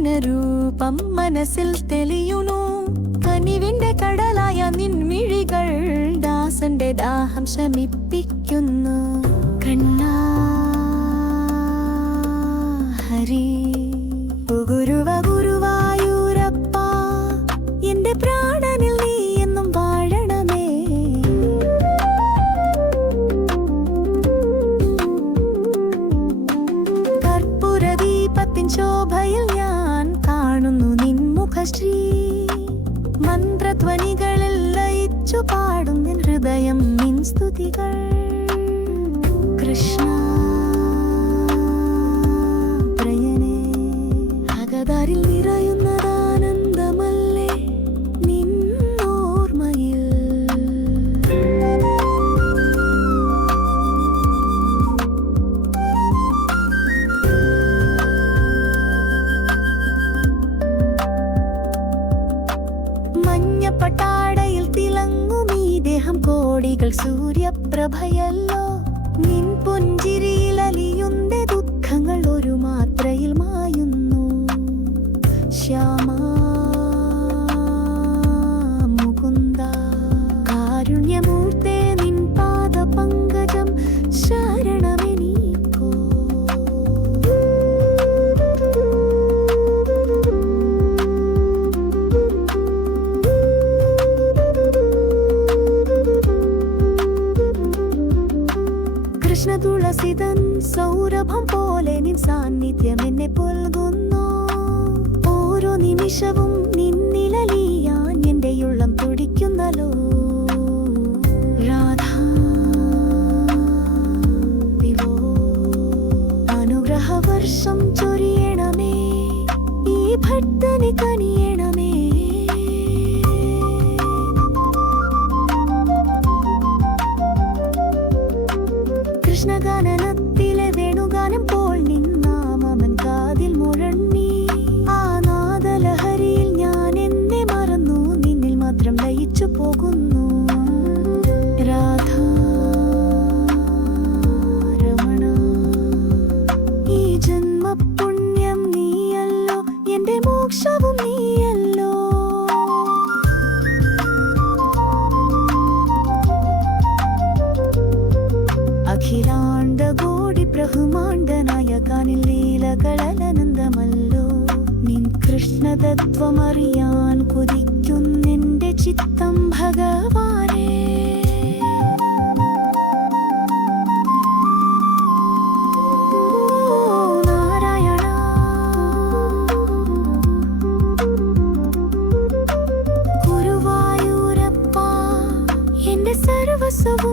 മോഹനരൂപം മനസ്സിൽ തെളിയുന്നു. കനിവിന്റെ കടലായ നിൻമിഴികൾ ദാസന്റെ ദാഹം ശമിപ്പിക്കുന്നു. കണ്ണാ ഹരി ഗുരുവായൂരപ്പ, എന്റെ പ്രാണനിൽ നീ എന്നും വാഴണമേ. കർപ്പൂരദീപത്തിൻ ശോഭയിൽ ഞാൻ കാണുന്നു നിൻ മുഖശ്രീ. മന്ത്രധ്വനികളിൽ ലയിച്ചു പാടും നിൻ ഹൃദയം നിൻ സ്തുതികൾ. കൃഷ്ണ പ്രിയനേ, അകതാരിൽ നിറയുന്നതാനന്ദമല്ലേ നിൻ ഓർമ്മയിൽ. മഞ്ഞപ്പട്ടാടയിൽ തിളങ്ങും ഈ ദേഹം കോടികൾ സൂര്യപ്രഭയല്ലോ. നിൻ പുഞ്ചിരിയിൽ അലിയുന്ന ദുഃഖങ്ങൾ ഒരു മാത്രയിൽ മായുന്നു. ശ്യാമ മുകുന്ദ കാരുണ്യമൂർത്തേ, നിൻ പാദപങ്കജം ശരണമെനിക്കോ. കൃഷ്ണ തുളസിതൻ സൗരഭം പോലെ നിൻ സാന്നിധ്യം എന്നെ പുൽകുന്നു. ഓരോ നിമിഷവും നിന്നിലലിയാൻ എന്റെ ഉള്ളം തുടിക്കുന്നല്ലോ. രാധാ വിവോ, അനുഗ്രഹവർഷം ചൊരിയണമേ, ഈ ഭക്തനെ കനിയണമേ. കൃഷ്ണഗാനത്തിലെ വേണുഗാനം പോൽ നിന്നാമൻ കാതിൽ മുഴങ്ങി. ആ നാദലഹരിയിൽ ഞാൻ എന്നെ മറന്നു, നിന്നിൽ മാത്രം ലയിച്ചു പോകുന്നു. രാധാ രമണ, ഈ ജന്മപുണ്യം നീയല്ലോ, എന്റെ മോക്ഷവും നീയല്ലോ. അഖിലാണ്ട കോടി ബ്രഹ്മാണ്ട നായകനിൽ ലീലകളനന്ദമല്ലോ. നിൻ കൃഷ്ണതത്വമറിയാൻ കൊതിക്കുന്നെന്റെ ചിത്തം ഭഗവാനേ. നാരായണ ഗുരുവായൂരപ്പ, എന്റെ സർവസ്വവും